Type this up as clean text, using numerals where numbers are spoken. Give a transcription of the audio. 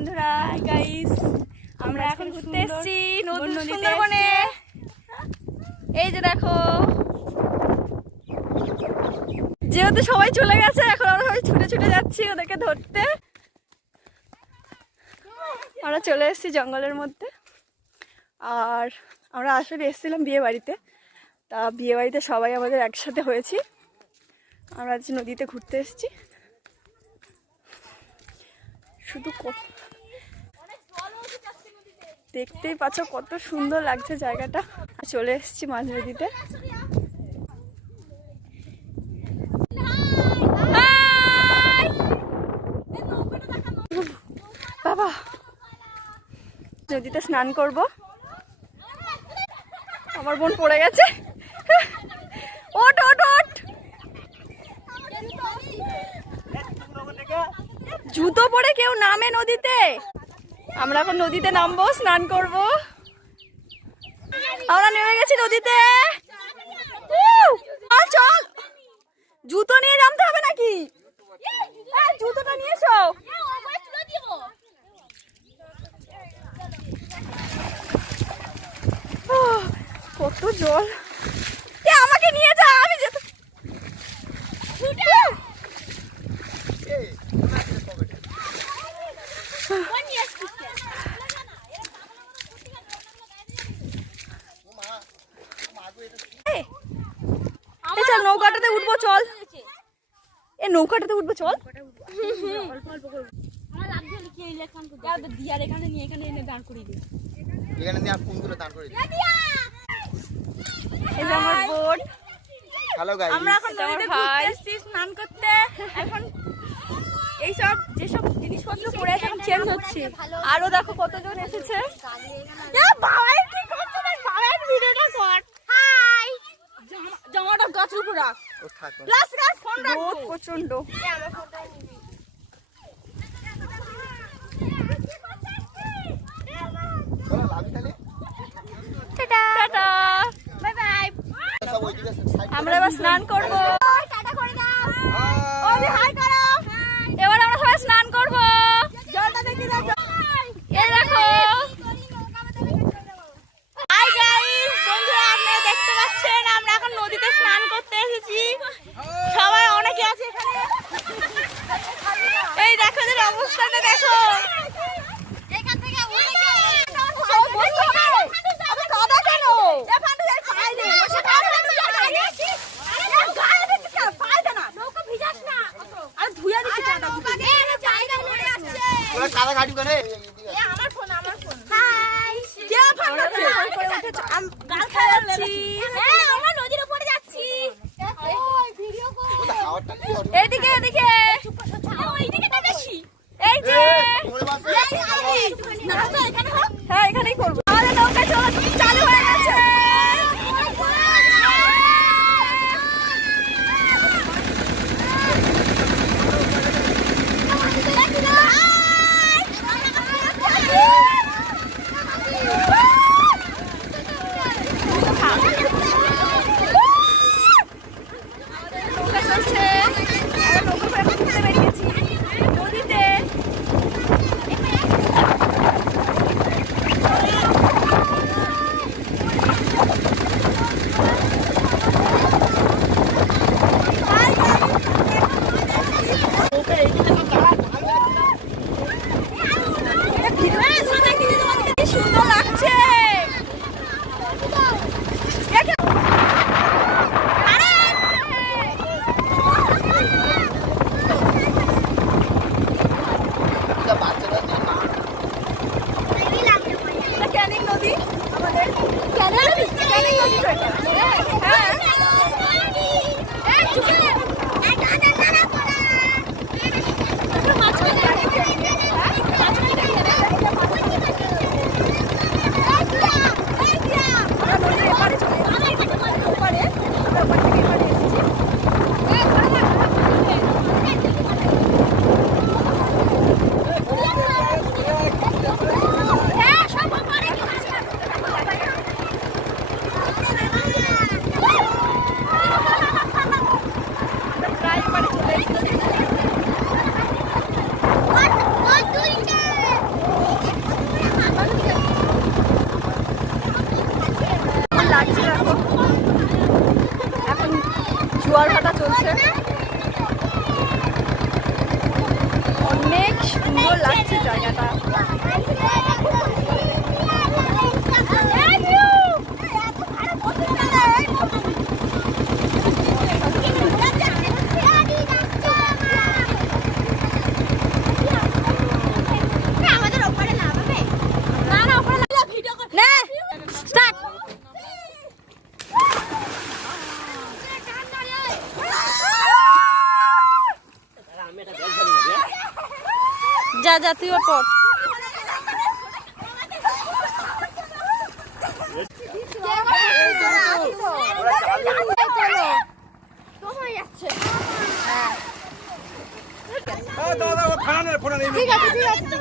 বন্ধুরা, গাইস আমরা এখন ঘুরতে এসেছি সুন্দরবনে। এই যে দেখো, যেহেতু সবাই চলে গেছে এখন আমরা সবাই ছুটে ছুটে যাচ্ছি ওদেরকে ধরতে। আমরা চলে এসেছি জঙ্গলের মধ্যে। আর আমরা আসলে এসেছিলাম বিয়ে বাড়িতে, তা বিয়ে বাড়িতে সবাই আমাদের একসাথে হয়েছি। আমরা আজ নদীতে ঘুরতে এসেছি। শুধু দেখতেই পাচ্ছ কত সুন্দর লাগছে জায়গাটা। চলে এসেছি মাঝ নদীতে। বাবা, নদীতে স্নান করব। আমার বোন পড়ে গেছে। ওঠ ওঠ ওঠ, জুতো পরে কেউ নামে নদীতে। আমরা এখন নদীতে নামবো, স্নান করব। আমরা নেমে গেছি নদীতে। চল, জুতো নিয়ে নামতে হবে নাকি? জুতোটা নিয়ে এসো। কত জল, আমাকে নিয়ে যা, আমি যেতে। চল নৌকাটাতে উঠবো, চল এ নৌকাটাতে উঠবো, চল। আমার বোন, আমরা এখন নদীতে ঘুরতে এসেছি স্নান করতে। এখন এইসব যেসব জিনিসপত্র পরে আছে এখন চেঞ্জ হচ্ছে। আরো দেখো কতজন এসেছে। জামাটা গাছের উপর রাখ, প্রচন্ড। আমরা এবার স্নান করবো। এবার আমরা সবাই স্নান করবো। এই দেখো, আপনারা দেখতে পাচ্ছেন আমরা এখন নদীতে স্নান করতে এসেছি। সবাই অনেকে আছে এখানে। এই দেখো যে অবস্থাটা দেখো। এদিকে এদিকে, এই যে হ্যাঁ এখানেই করবো। আমাদের নৌকা চালু হয়ে গেছে। নদীতে জাতীয় পথ। ঠিক আছে ঠিক আছে।